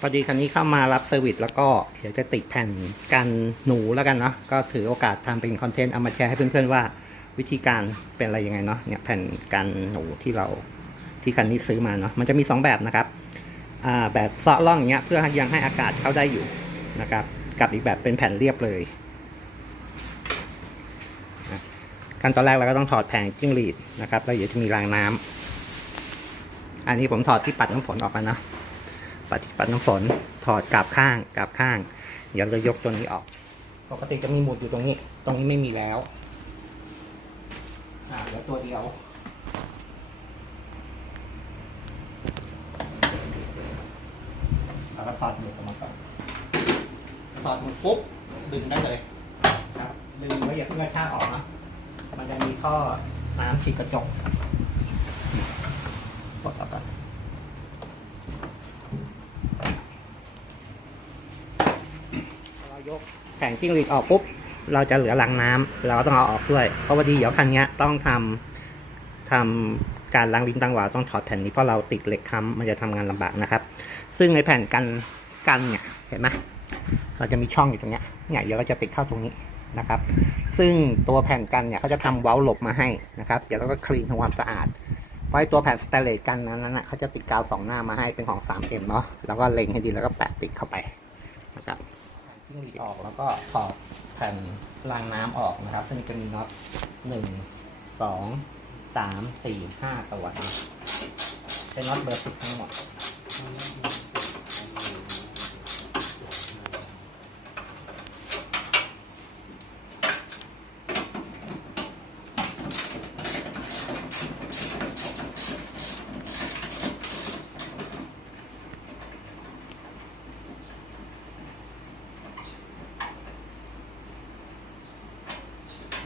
พอดีคันนี้เข้ามารับเซอร์วิสแล้วก็เดี๋ยวจะติดแผ่นกันหนูแล้วกันเนาะก็ถือโอกาสทำเป็นคอนเทนต์เอามาแชร์ให้เพื่อนๆว่าวิธีการเป็นอะไรยังไงเนาะเนี่ยแผ่นกันหนูที่เราที่คันนี้ซื้อมาเนาะมันจะมี 2 แบบนะครับอ่าแบบเซาะร่องอย่างเงี้ยเพื่อยังให้อากาศเข้าได้อยู่นะครับกับอีกแบบเป็นแผ่นเรียบเลยนะขั้นตอนแรกเราก็ต้องถอดแผงจิ้งหรีดนะครับแล้วเดี๋ยวจะมีรางน้ำอันนี้ผมถอดที่ปัดน้ำฝนออกมาเนาะ ปัดปัดน้ำฝนถอดกลับข้างกลับข้าง เดี๋ยวเรายกตัวนี้ออก ปกติจะมีหมุดอยู่ตรงนี้ ตรงนี้ไม่มีแล้วอ่าเดี๋ยวตัวเดียวเราก็ถอดหมุดออกมาก่อนถอดหมุดปุ๊บดึงได้เลยครับดึงแล้วอย่าเพิ่งกระชากออกนะมันจะมีท่อน้ำฉีดกระจกดออกก่อน เรา ยกแผงจิ้งหรีดออกปุ๊บ เราจะเหลือรังน้ำเราต้องเอาออกด้วย เพราะว่าดีเดี๋ยวคันนี้ต้องทำทำการล้างลิ้นตังหวาต้องถอดแผ่นนี้เพราะเราติดเหล็กค้ำมันจะทำงานลำบากนะครับ ซึ่งในแผ่นกันกันเนี่ยเห็นไหมเราจะมีช่องอยู่ตรงเนี้ยเนี่ยเดี๋ยวเราจะติดเข้าตรงนี้นะครับ ซึ่งตัวแผ่นกันเนี่ยเขาจะทำเว้าหลบมาให้นะครับเดี๋ยวเราก็คลีนทำความสะอาดเพราะไอตัวแผ่นสแตเลสกันนั้นน่ะเขาจะติดกาวสองหน้ามาให้เป็นของ 3M เนาะแล้วก็เล็งให้ดีแล้วก็แปะติดเข้าไปนะครับ จิ้งหรีดออกแล้วก็ถอดแผ่นรางน้ำออกนะครับ ซึ่งจะมีน็อตหนึ่งสองสามสี่ห้าตัวเป็นน็อตเบอร์สิบทั้งหมด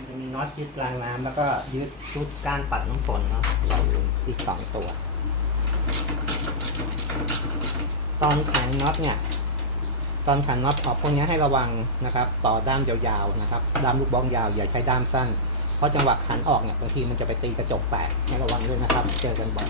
มันจะมีน็อตยึดรางน้ำแล้วก็ยึดชุดก้านปัดน้ำฝนเนาะเราอีกสองตัว ตอนขันน็อตเนี่ย ตอนขันน็อตออกพวกนี้ให้ระวังนะครับ ต่อด้ามยาวๆนะครับ ด้ามลูกบ้องยาวอย่าใช้ด้ามสั้น เพราะจังหวะขันออกเนี่ยบางทีมันจะไปตีกระจกแตกให้ระวังด้วยนะครับ เจอกันบ่อย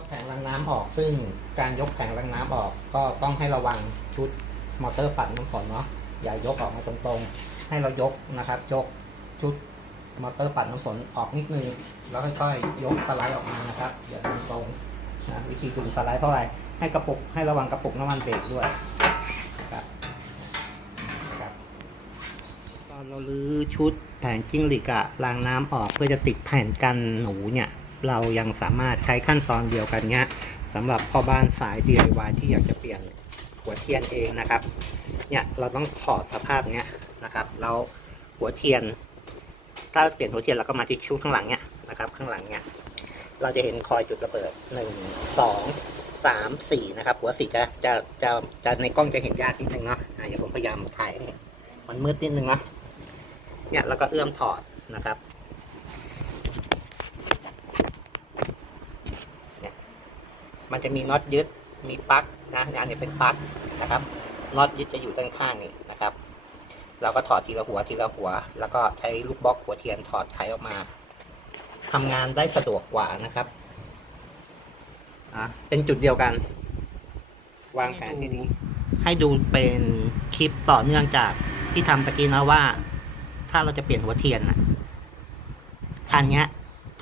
กแผงรางน้ำออก ซึ่งการยกแผงรางน้ำออก ก็ต้องให้ระวังชุดมอเตอร์ปัดน้ำฝนเนาะอย่ายกออกมาตรงๆ ให้เรายกนะครับ ยกชุดมอเตอร์ปัดน้ำฝนออกนิดนึงแล้วค่อยๆยกสไลด์ออกมานะครับอย่าดึงตรงนะวิธีดึงสไลด์เท่าไหร่ให้กระปุกให้ระวังกระปุกน้ำมันเบรกด้วยนะครับครับตอนเราลื้อชุดแผงจิ้งหรีดอะรางน้ำออกเพื่อจะติดแผ่นกันหนูเนี่ยเรายังสามารถใช้ขั้นตอนเดียวกันเนี้ย สำหรับพ่อบ้านสาย DIY ที่อยากจะเปลี่ยนหัวเทียนเองนะครับ เนี่ยเราต้องถอดสภาพเนี้ยนะครับแล้วหัวเทียน ถ้าเปลี่ยนหัวเทียนเราก็มาที่ชุดข้างหลังเนี่ยนะครับ ข้างหลังเนี่ยเราจะเห็นคอยจุดระเบิดหนึ่งสองสามสี่นะครับ หัวสี่จะจะจะจะในกล้องจะเห็นยากนิดนึงเนาะอะเดี๋ยวผมพยายามถ่ายมันมืดนิดนึงเนาะเนี่ยแล้วก็เอื้อมถอดนะครับ เนี่ย มันจะมีน็อตยึดมีปลั๊กนะอันนี้เป็นปลั๊กนะครับน็อตยึดจะอยู่ด้านข้างนี่นะครับ เราก็ถอดทีละหัวทีละหัว แล้วก็ใช้ลูกบล็อกหัวเทียนถอดไขออกมาทำงานได้สะดวกกว่านะครับอะเป็นจุดเดียวกัน วางแผนที่นี้ ให้ดูเป็นคลิปต่อเนื่องจากที่ทำตะกี้นะว่า ถ้าเราจะเปลี่ยนหัวเทียนอะคันเนี้ย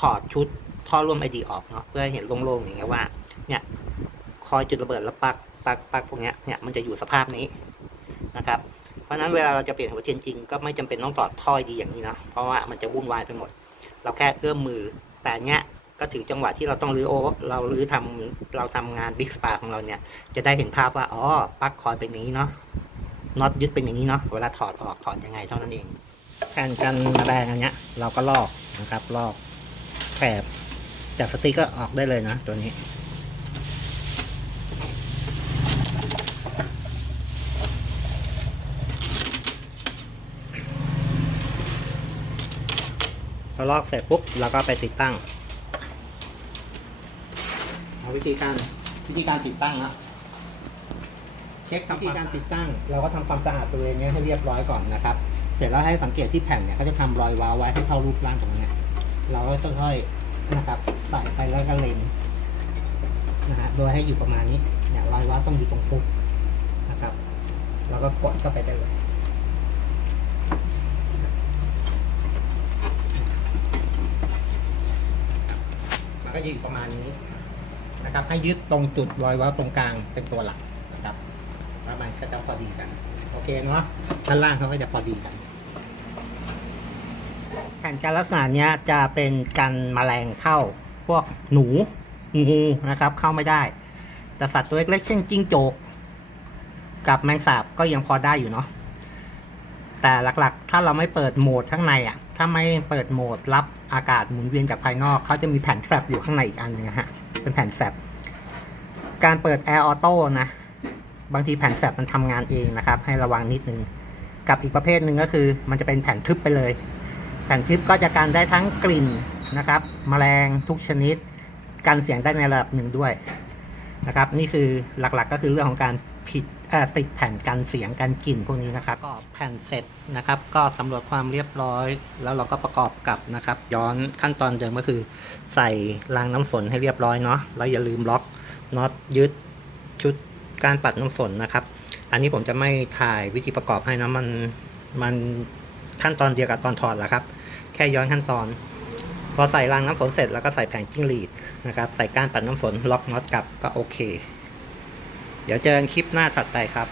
ถอดชุดท่อร่วมไอดีออกเนาะเพื่อให้เห็นโล่งๆอย่างเงี้ยว่า เนี่ย คอยจุดระเบิดแล้วปลักปลักปลักพวกเนี้ยเนี่ยมันจะอยู่สภาพนี้นะครับ เพราะฉะนั้นเวลาเราจะเปลี่ยนหัวเทียนจริงก็ไม่จำเป็นต้องถอท่อยดีอย่างนี้นะเพราะว่ามันจะวุ่นวายไปหมด เราแค่เอื้อมมือแต่เนี้ยก็ถือจังหวะที่เราต้องรื้อโอเรารื้อทำเราทำงานบิ๊กสปาของเราเนี่ย จะได้เห็นภาพว่าอ๋อปลั๊กคอยเป็นอย่างนี้เนาะน็อตยึดเป็นอย่างนี้เนาะเวลาถอดออกถอดยังไงเท่านั้นเองแผ่นกันแรงอันเนี้ย เราก็ลอกนะครับลอกแถบจากสติ๊กก็ออกได้เลยนะตัวนี้ พอลอกเสร็จปุ๊บเราก็ไปติดตั้งเอาวิธีการวิธีการติดตั้งนะเช็ควิธีการติดตั้ง เราก็ทำความสะอาดบริเวณนี้ให้เรียบร้อยก่อนนะครับ เสร็จแล้วให้สังเกตที่แผ่นเนี่ยเขาจะทำรอยว้าวไว้ให้เข้ารูปร่างตรงเนี้ยเราก็จะค่อยๆนะครับใส่ไปแล้วก็เล็งนะฮะโดยให้อยู่ประมาณนี้เนี่ยรอยว้าวต้องอยู่ตรงปุ๊บนะครับ แล้วก็กดเข้าไปได้เลย ก็จะอยู่ประมาณนี้นะครับ ให้ยึดตรงจุดรอยว้าวตรงกลางเป็นตัวหลักนะครับแล้วมันก็จะพอดีกัน โอเคเนาะด้านล่างเขาก็จะพอดีกันแผ่นการลักษณะเนี้ยจะเป็นกันแมลงเข้าพวกหนูงูนะครับ เข้าไม่ได้ แต่สัตว์ตัวเล็กๆเช่นจิ้งโจกกับแมงสาบก็ยังพอได้อยู่เนาะแต่หลักๆ ถ้าเราไม่เปิดโหมดข้างในอะ ถ้าไม่เปิดโหมดรับ อากาศหมุนเวียนจากภายนอกเขาจะมีแผ่นแฟลปอยู่ข้างในอีกอันหนึงฮะเป็นแผ่นแฟลปการเปิดแอร์ออโต้นะ บางทีแผ่นแฟลปมันทำงานเองนะครับ ให้ระวังนิดนึง กับอีกประเภทหนึ่งก็คือ มันจะเป็นแผ่นทึบไปเลย แผ่นทึบก็จะกันได้ทั้งกลิ่นนะครับแมลงทุกชนิดกันเสียงได้ในระดับหนึ่งด้วยนะครับ นี่คือหลักๆก็คือเรื่องของการผิด ติดแผ่นกันเสียงกันกลิ่นพวกนี้นะครับก็แผ่นเสร็จนะครับ ก็สำรวจความเรียบร้อย แล้วเราก็ประกอบกับนะครับ ย้อนขั้นตอนเดิมก็คือ ใส่รางน้ำฝนให้เรียบร้อยเนาะแล้วอย่าลืมล็อกน็อตยึดชุดการปัดน้ำฝนนะครับ อันนี้ผมจะไม่ถ่ายวิธีประกอบให้นะมันมันขั้นตอนเดียวกับตอนถอดแหละครับ แค่ย้อนขั้นตอน พอใส่รางน้ำฝนเสร็จแล้วก็ใส่แผงจิ้งหรีดนะครับ ใส่ก้านปัดน้ำฝนล็อกน็อตกลับก็โอเค เดี๋ยวเจอกันคลิปหน้าถัดไปครับ